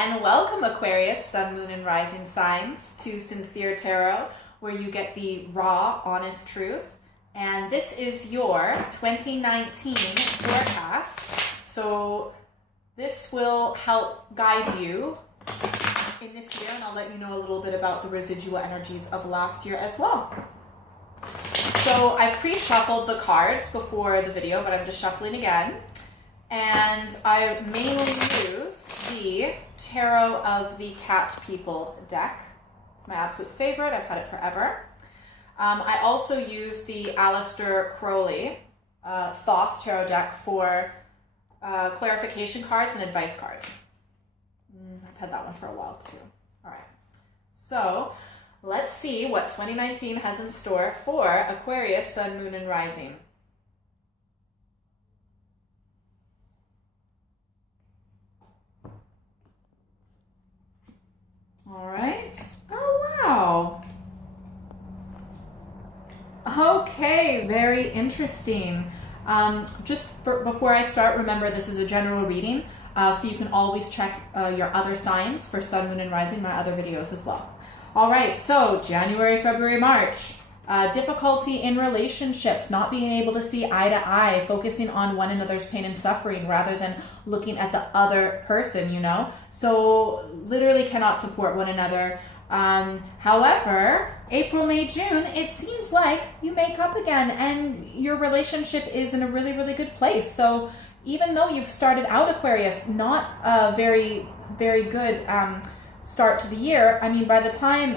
and welcome Aquarius, Sun, Moon, and Rising signs to Sincere Tarot, where you get the raw, honest truth. And this is your 2019 forecast. So this will help guide you in this year, and I'll let you know a little bit about the residual energies of last year as well. So I've pre-shuffled the cards before the video, but I'm just shuffling again. And I mainly use the Tarot of the Cat People deck. It's my absolute favorite. I've had it forever. I also use the Aleister Crowley Thoth Tarot deck for clarification cards and advice cards. I've had that one for a while too. All right. So let's see what 2019 has in store for Aquarius, Sun, Moon, and Rising. All right. Oh, wow. Okay, very interesting. Before I start, remember this is a general reading, so you can always check your other signs for Sun, Moon, and Rising, my other videos as well. All right, so January, February, March. Difficulty in relationships, not being able to see eye to eye, focusing on one another's pain and suffering rather than looking at the other person, you know? So literally cannot support one another. However, April, May, June, it seems like you make up again and your relationship is in a really, really good place. So even though you've started out, Aquarius, not a very, very good start to the year, I mean, by the time,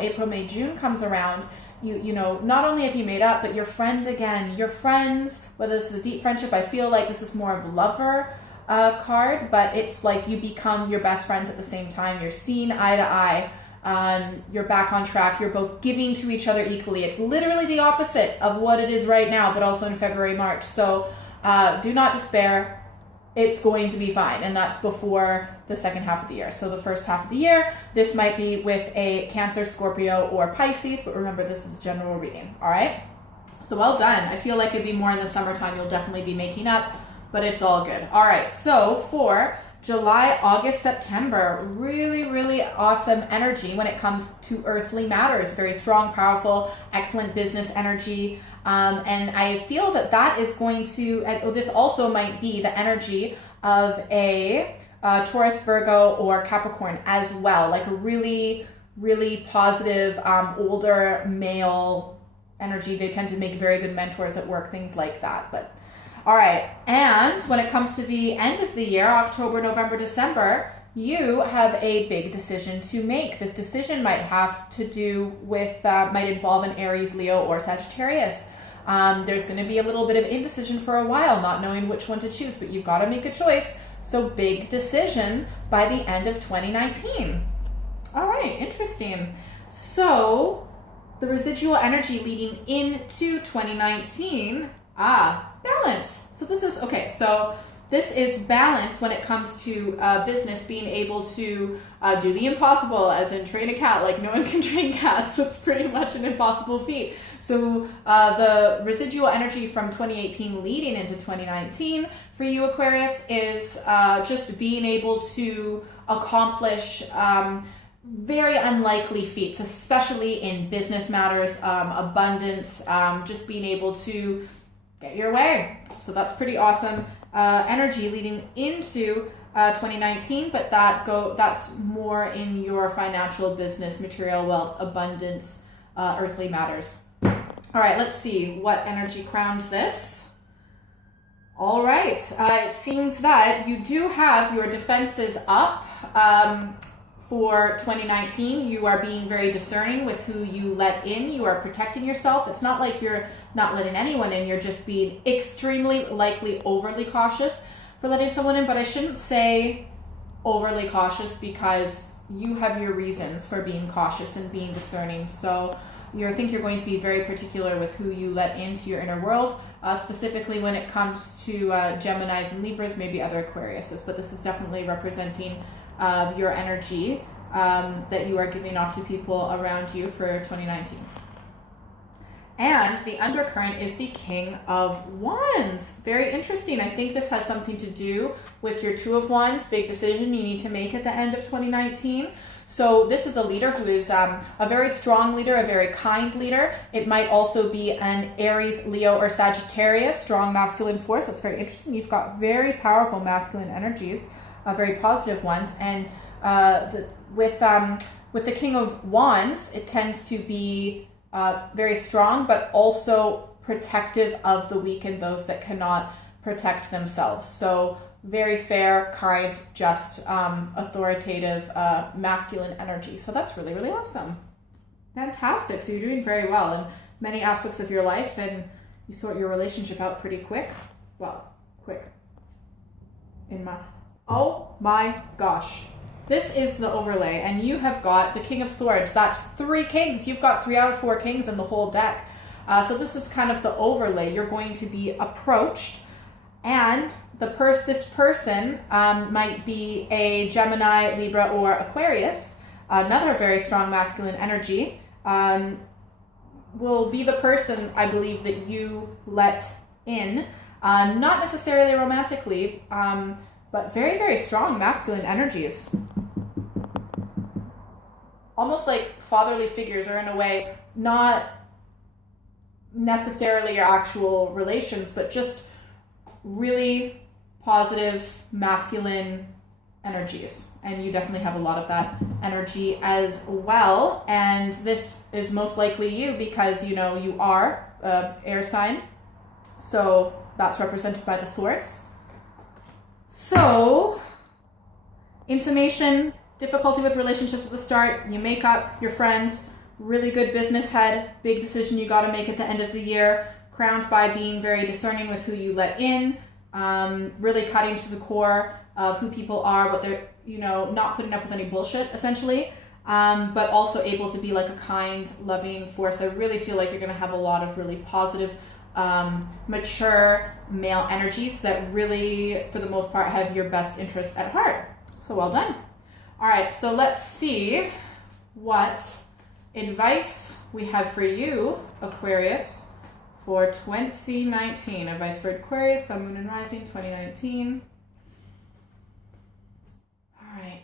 April, May, June comes around, you know, not only have you made up, but you're friends again. You're friends, whether this is a deep friendship, I feel like this is more of a lover card, but it's like you become your best friends at the same time. You're seeing eye to eye. You're back on track. You're both giving to each other equally. It's literally the opposite of what it is right now, but also in February, March. So do not despair. It's going to be fine. And that's before the second half of the year. So the first half of the year, this might be with a Cancer, Scorpio, or Pisces, but remember this is a general reading, all right? So well done. I feel like it'd be more in the summertime. You'll definitely be making up, but it's all good. All right, so for July, August, September, really, really awesome energy when it comes to earthly matters. Very strong, powerful, excellent business energy. And I feel that that is going to, this also might be the energy of a Taurus, Virgo, or Capricorn as well. Like a really, really positive, older male energy. They tend to make very good mentors at work, things like that. But all right. And when it comes to the end of the year, October, November, December, you have a big decision to make. This decision might have to do with, might involve an Aries, Leo, or Sagittarius. There's going to be a little bit of indecision for a while, not knowing which one to choose, but you've got to make a choice. So big decision by the end of 2019. All right, interesting. So the residual energy leading into 2019, balance. So this is, okay, so this is balance when it comes to business, being able to do the impossible, as in train a cat. Like no one can train cats, so it's pretty much an impossible feat. So the residual energy from 2018 leading into 2019 for you, Aquarius, is just being able to accomplish very unlikely feats, especially in business matters, abundance, just being able to get your way. So that's pretty awesome energy leading into 2019, but that's more in your financial, business, material wealth, abundance, earthly matters. All right, let's see what energy crowns this. All right, it seems that you do have your defenses up for 2019. You are being very discerning with who you let in. You are protecting yourself. It's not like you're not letting anyone in. You're just being extremely, likely overly cautious for letting someone in. But I shouldn't say overly cautious, because you have your reasons for being cautious and being discerning. So I think you're going to be very particular with who you let into your inner world, specifically when it comes to Geminis and Libras, maybe other Aquariuses. But this is definitely representing your energy that you are giving off to people around you for 2019. And the undercurrent is the King of Wands. Very interesting. I think this has something to do with your Two of Wands, big decision you need to make at the end of 2019. So this is a leader who is a very strong leader, a very kind leader. It might also be an Aries, Leo, or Sagittarius, strong masculine force. That's very interesting. You've got very powerful masculine energies, very positive ones. And with the King of Wands, it tends to be very strong, but also protective of the weak and those that cannot protect themselves. So very fair, kind, just, authoritative, masculine energy. So that's really, really awesome. Fantastic. So you're doing very well in many aspects of your life, and you sort your relationship out pretty quick. Well, quick. Oh my gosh. This is the overlay, and you have got the King of Swords. That's 3 kings. You've got 3 out of 4 kings in the whole deck. So this is kind of the overlay. You're going to be approached, and this person might be a Gemini, Libra, or Aquarius. Another very strong masculine energy will be the person, I believe, that you let in. Not necessarily romantically, but very, very strong masculine energies. Almost like fatherly figures, or in a way, not necessarily your actual relations, but just really positive masculine energies. And you definitely have a lot of that energy as well. And this is most likely you because, you know, you are an air sign. So that's represented by the swords. So, in summation, difficulty with relationships at the start, you make up your friends, really good business head, big decision you got to make at the end of the year, crowned by being very discerning with who you let in, really cutting to the core of who people are, what they're, you know, not putting up with any bullshit, essentially, but also able to be like a kind, loving force. I really feel like you're going to have a lot of really positive, mature male energies that really, for the most part, have your best interest at heart. So well done. All right, so let's see what advice we have for you, Aquarius, for 2019. Advice for Aquarius, Sun, Moon, and Rising, 2019. All right.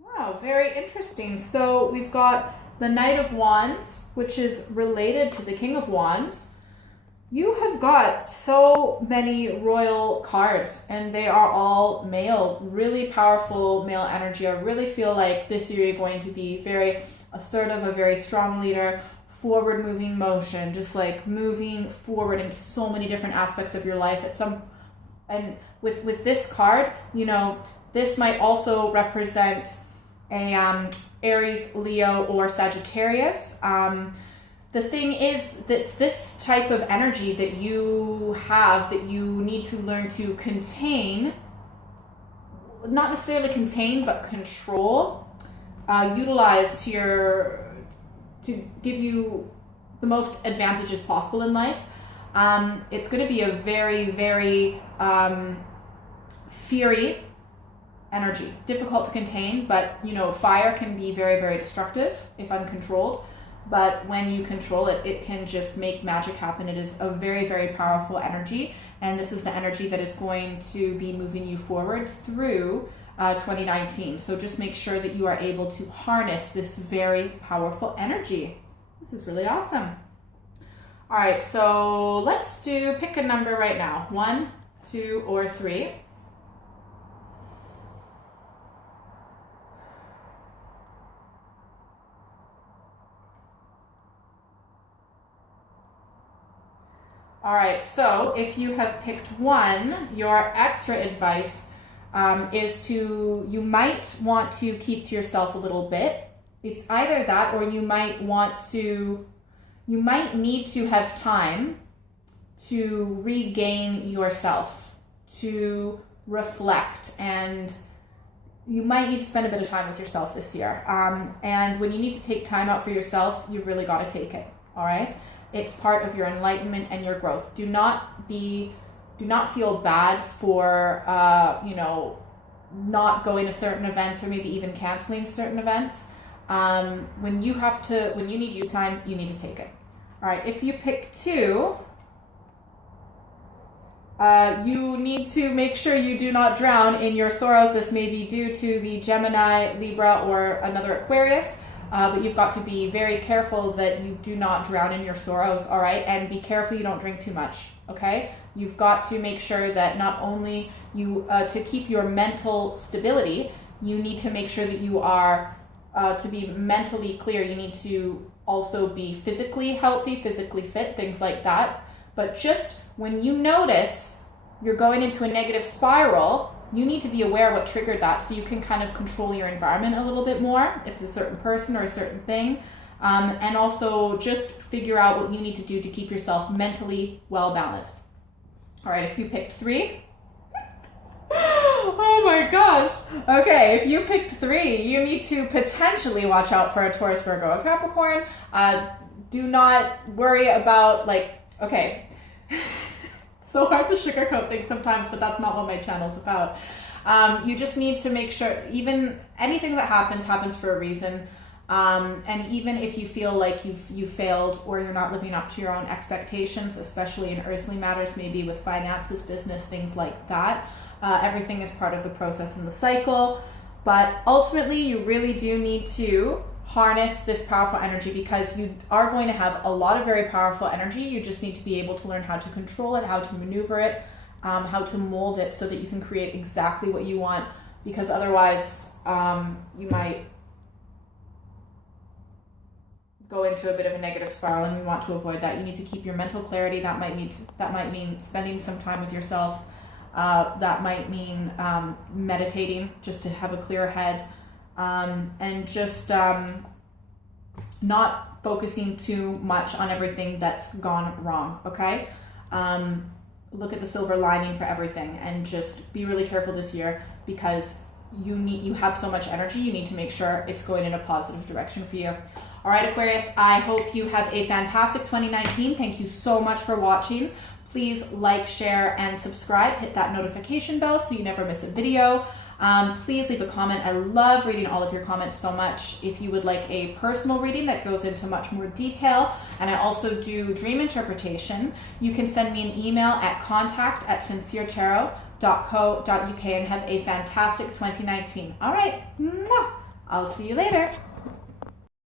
Wow, very interesting. So we've got the Knight of Wands, which is related to the King of Wands. You have got so many royal cards, and they are all male, really powerful male energy. I really feel like this year you're going to be very assertive, a very strong leader, forward moving motion, just like moving forward in so many different aspects of your life. And with this card, you know, this might also represent a Aries, Leo, or Sagittarius. The thing is that this type of energy that you have, that you need to learn to contain, not necessarily contain, but control, utilize to give you the most advantages possible in life. It's going to be a very, very fiery energy, difficult to contain, but you know, fire can be very, very destructive if uncontrolled. But when you control it, it can just make magic happen. It is a very, very powerful energy. And this is the energy that is going to be moving you forward through 2019. So just make sure that you are able to harness this very powerful energy. This is really awesome. All right, so let's pick a number right now. 1, 2, or 3. All right, so if you have picked 1, your extra advice is you might want to keep to yourself a little bit. It's either that, or you might need to have time to regain yourself, to reflect, and you might need to spend a bit of time with yourself this year. And when you need to take time out for yourself, you've really got to take it, all right? It's part of your enlightenment and your growth. Do not feel bad for, not going to certain events or maybe even canceling certain events. When you need you time, you need to take it. All right, if you pick 2, you need to make sure you do not drown in your sorrows. This may be due to the Gemini, Libra, or another Aquarius, but you've got to be very careful that you do not drown in your sorrows, all right? And be careful you don't drink too much, okay? You've got to make sure that not only to keep your mental stability, you need to make sure that you are, to be mentally clear, you need to also be physically healthy, physically fit, things like that. But just when you notice you're going into a negative spiral, you need to be aware what triggered that so you can kind of control your environment a little bit more, if it's a certain person or a certain thing. And also just figure out what you need to do to keep yourself mentally well balanced. All right, if you picked 3, oh my gosh. Okay, if you picked 3, you need to potentially watch out for a Taurus, Virgo, or Capricorn. Do not worry about okay. So hard to sugarcoat things sometimes, but that's not what my channel's about. You just need to make sure, even anything that happens for a reason. And even if you feel like you failed or you're not living up to your own expectations, especially in earthly matters, maybe with finances, business, things like that, everything is part of the process and the cycle. But ultimately, you really do need to harness this powerful energy, because you are going to have a lot of very powerful energy. You just need to be able to learn how to control it, how to maneuver it, how to mold it so that you can create exactly what you want, because otherwise you might go into a bit of a negative spiral, and you want to avoid that. You need to keep your mental clarity. That might mean spending some time with yourself. That might mean meditating, just to have a clear head. And just not focusing too much on everything that's gone wrong, okay? Look at the silver lining for everything, and just be really careful this year, because you have so much energy. You need to make sure it's going in a positive direction for you. All right, Aquarius, I hope you have a fantastic 2019. Thank you so much for watching. Please like, share, and subscribe. Hit that notification bell so you never miss a video. Please leave a comment. I love reading all of your comments so much. If you would like a personal reading that goes into much more detail, and I also do dream interpretation, you can send me an email at contact@sinceretarot.co.uk, and have a fantastic 2019. All right, I'll see you later.